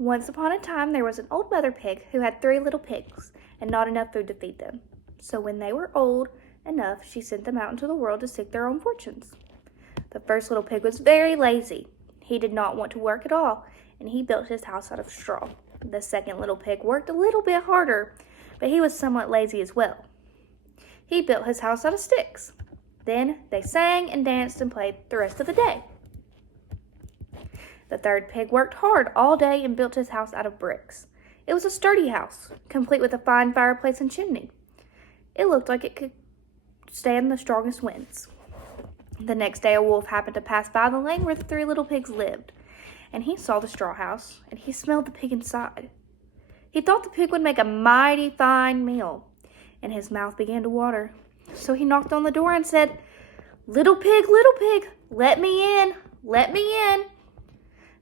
Once upon a time, there was an old mother pig who had 3 little pigs and not enough food to feed them. So when they were old enough, she sent them out into the world to seek their own fortunes. The first little pig was very lazy. He did not want to work at all, and he built his house out of straw. The second little pig worked a little bit harder, but he was somewhat lazy as well. He built his house out of sticks. Then they sang and danced and played the rest of the day. The third pig worked hard all day and built his house out of bricks. It was a sturdy house, complete with a fine fireplace and chimney. It looked like it could stand the strongest winds. The next day, a wolf happened to pass by the lane where the 3 little pigs lived, and he saw the straw house, and he smelled the pig inside. He thought the pig would make a mighty fine meal, and his mouth began to water. So he knocked on the door and said, little pig, let me in, let me in."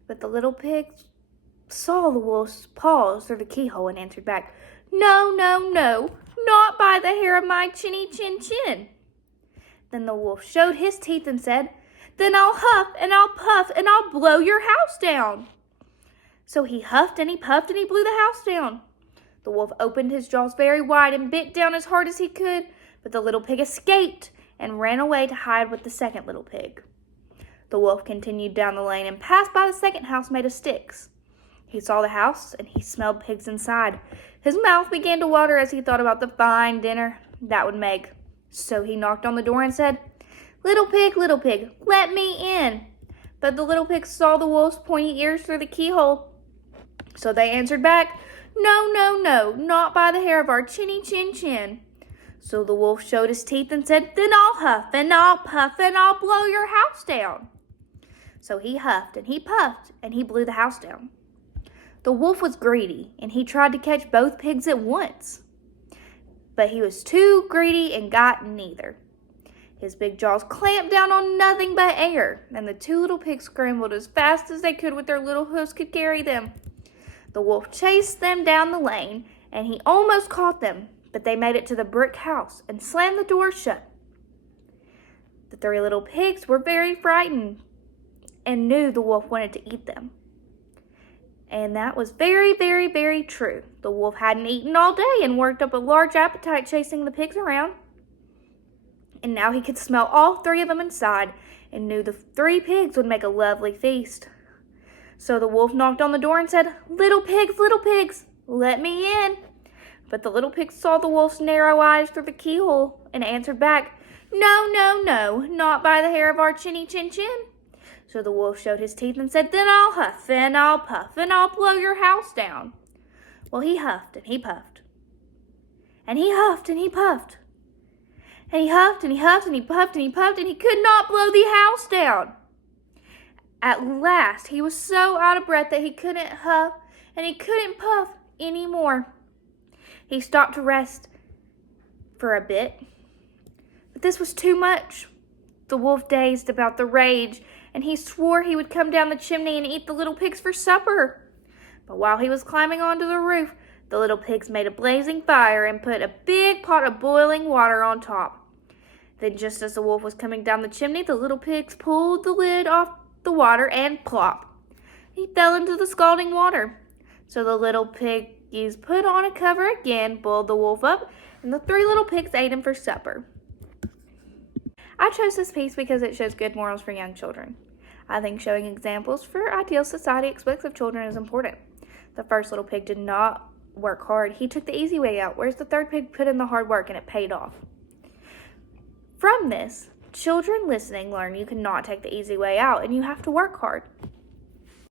But the little pig saw the wolf's paws through the keyhole and answered back, "No, no, no, not by the hair of my chinny chin chin." Then the wolf showed his teeth and said, "Then I'll huff and I'll puff and I'll blow your house down." So he huffed and he puffed and he blew the house down. The wolf opened his jaws very wide and bit down as hard as he could, but the little pig escaped and ran away to hide with the second little pig. The wolf continued down the lane and passed by the second house made of sticks. He saw the house and he smelled pigs inside. His mouth began to water as he thought about the fine dinner that would make. So he knocked on the door and said, little pig, let me in." But the little pigs saw the wolf's pointy ears through the keyhole. So they answered back, "No, no, no, not by the hair of our chinny chin chin." So the wolf showed his teeth and said, "Then I'll huff and I'll puff and I'll blow your house down." So he huffed and he puffed and he blew the house down. The wolf was greedy and he tried to catch both pigs at once. But he was too greedy and got neither. His big jaws clamped down on nothing but air, and the 2 little pigs scrambled as fast as they could with their little hoofs could carry them. The wolf chased them down the lane and he almost caught them, but they made it to the brick house and slammed the door shut. The 3 little pigs were very frightened and knew the wolf wanted to eat them. And that was very, very, very true. The wolf hadn't eaten all day and worked up a large appetite chasing the pigs around. And now he could smell all 3 of them inside and knew the 3 pigs would make a lovely feast. So the wolf knocked on the door and said, little pigs, let me in." But the little pigs saw the wolf's narrow eyes through the keyhole and answered back, "No, no, no, not by the hair of our chinny chin chin." So the wolf showed his teeth and said, "Then I'll huff and I'll puff and I'll blow your house down." Well, he huffed and he puffed. And he huffed and he puffed. And he huffed and he huffed and he puffed and he puffed and he could not blow the house down. At last, he was so out of breath that he couldn't huff and he couldn't puff anymore. He stopped to rest for a bit. But this was too much. The wolf dazed about the rage, and he swore he would come down the chimney and eat the little pigs for supper. But while he was climbing onto the roof, the little pigs made a blazing fire and put a big pot of boiling water on top. Then just as the wolf was coming down the chimney, the little pigs pulled the lid off the water and plop! He fell into the scalding water. So the little piggies put on a cover again, boiled the wolf up, and the 3 little pigs ate him for supper. I chose this piece because it shows good morals for young children. I think showing examples for ideals society expects of children is important. The first little pig did not work hard. He took the easy way out, whereas the third pig put in the hard work and it paid off. From this, children listening learn you cannot take the easy way out and you have to work hard.